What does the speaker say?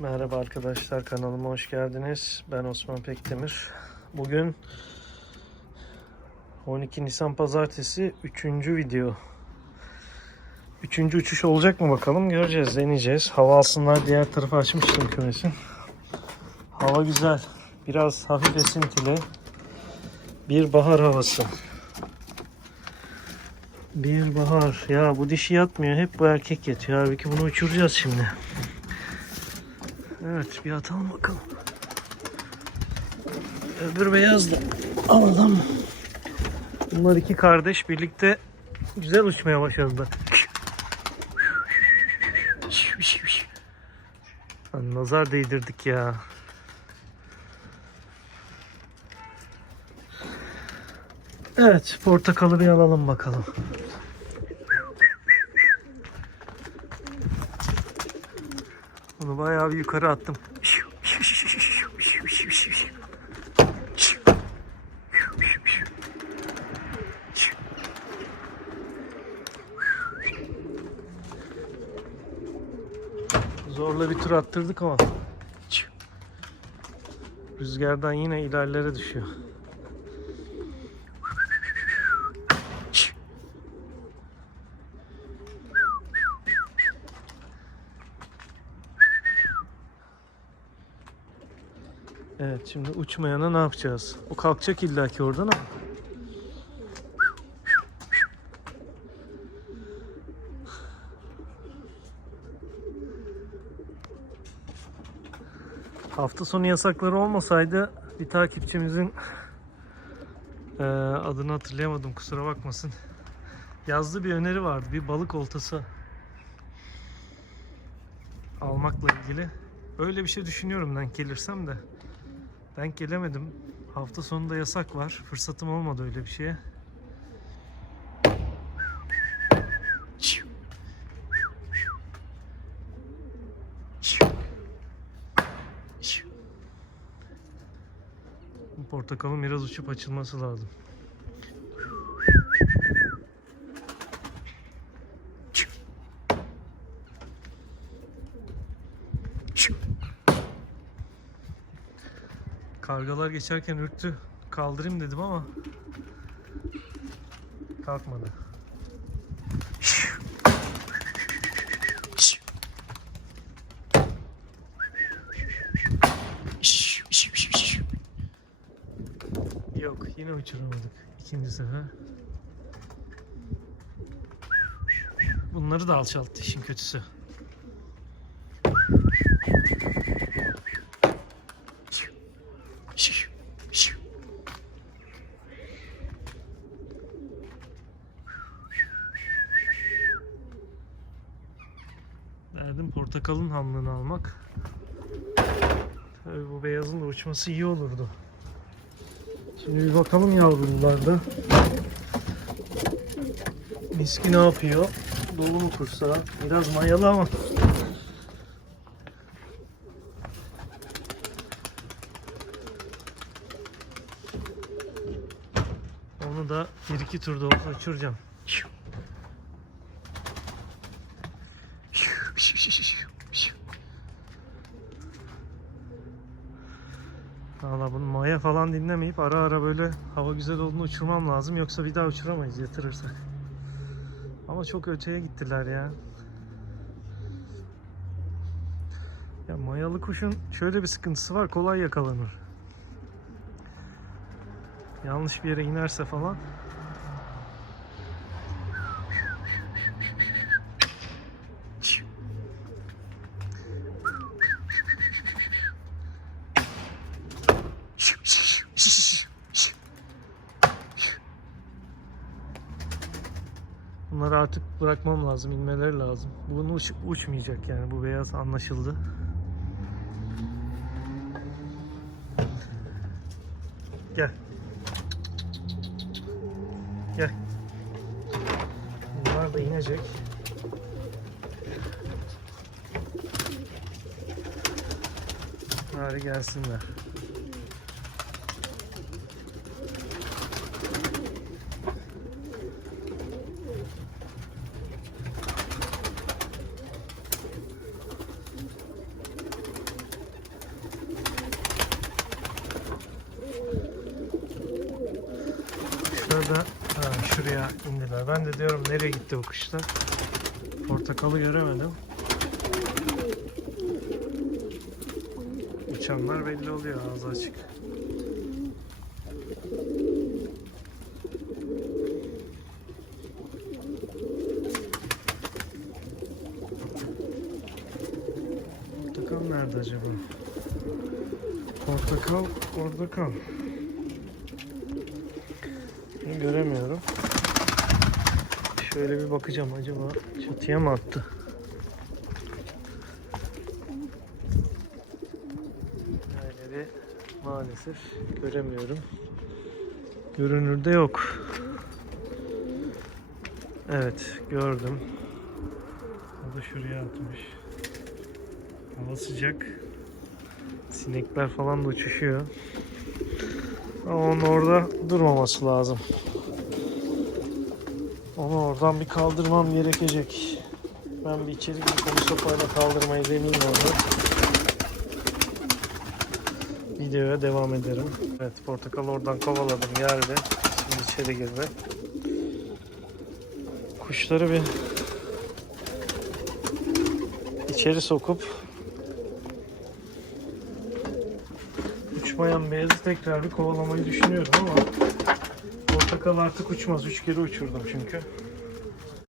Merhaba arkadaşlar kanalıma hoş geldiniz. Ben Osman Pekdemir. Bugün 12 Nisan Pazartesi 3. video. 3. uçuş olacak mı bakalım göreceğiz deneyeceğiz. Hava alsınlar diğer tarafa açmıştım kümesi. Hava güzel. Biraz hafif esintili. Bir bahar havası. Bir bahar. Ya bu dişi yatmıyor. Hep bu erkek yatıyor. Halbuki bunu uçuracağız şimdi. Evet bir atalım bakalım. Öbür beyaz da alalım. Bunlar iki kardeş birlikte güzel uçmaya başladılar. Nazar değdirdik ya. Evet portakalı bir alalım bakalım. Onu bayağı bir yukarı attım. Zorla bir tur attırdık ama rüzgardan yine ilerlere düşüyor. Evet şimdi uçmayana ne yapacağız? O kalkacak illaki oradan ama. Hafta sonu yasakları olmasaydı bir takipçimizin eee, adını hatırlayamadım kusura bakmasın. Yazdığı bir öneri vardı. Bir balık oltası almakla ilgili. Öyle bir şey düşünüyorum denk gelirsem de. Denk gelemedim. Hafta sonunda yasak var. Fırsatım olmadı öyle bir şeye. Portakalın biraz uçup açılması lazım. Kargalar geçerken ürktü. Kaldırayım dedim ama kalkmadı. Yok yine uçuramadık ikinci sefer. Bunları da alçalttı işin kötüsü. Derdim portakalın hamlını almak. Tabii bu beyazın da uçması iyi olurdu. Şimdi bir bakalım yavrularda. Miski ne yapıyor? Dolu mu kursağı? Biraz mayalı ama. Onu da bir iki turda uçuracağım. Valla bunu maya falan dinlemeyip ara ara böyle hava güzel olduğunu uçurmam lazım. Yoksa bir daha uçuramayız yatırırsak. Ama çok öteye gittiler ya. Ya mayalı kuşun şöyle bir sıkıntısı var. Kolay yakalanır. Yanlış bir yere inerse falan. Bunları artık bırakmam lazım, inmeleri lazım. Bunu uç, uçmayacak yani bu beyaz anlaşıldı. Gel. Gel. Bunlar da inecek. Bari gelsinler. İndiler. Ben de diyorum nereye gitti bu kuşlar? Portakalı göremedim. Uçanlar belli oluyor ağzı açık. Portakal nerede acaba? Portakal orada kal. Göremiyorum. Şöyle bir bakacağım acaba çatıya mı attı? Bir maalesef göremiyorum. Görünürde yok. Evet gördüm. O da şuraya atmış. Hava sıcak. Sinekler falan da uçuşuyor. Ama onun orada durmaması lazım. Onu oradan bir kaldırmam gerekecek. Ben bir içeri gidip onu sopayla kaldırmayı deneyeyim orada. Videoya devam ederim. Evet portakal oradan kovaladım geldi. Şimdi içeri girdi. Kuşları bir içeri sokup uçmayan beyazı tekrar bir kovalamayı düşünüyorum ama portakal artık uçmaz. Üç kere uçurdum çünkü.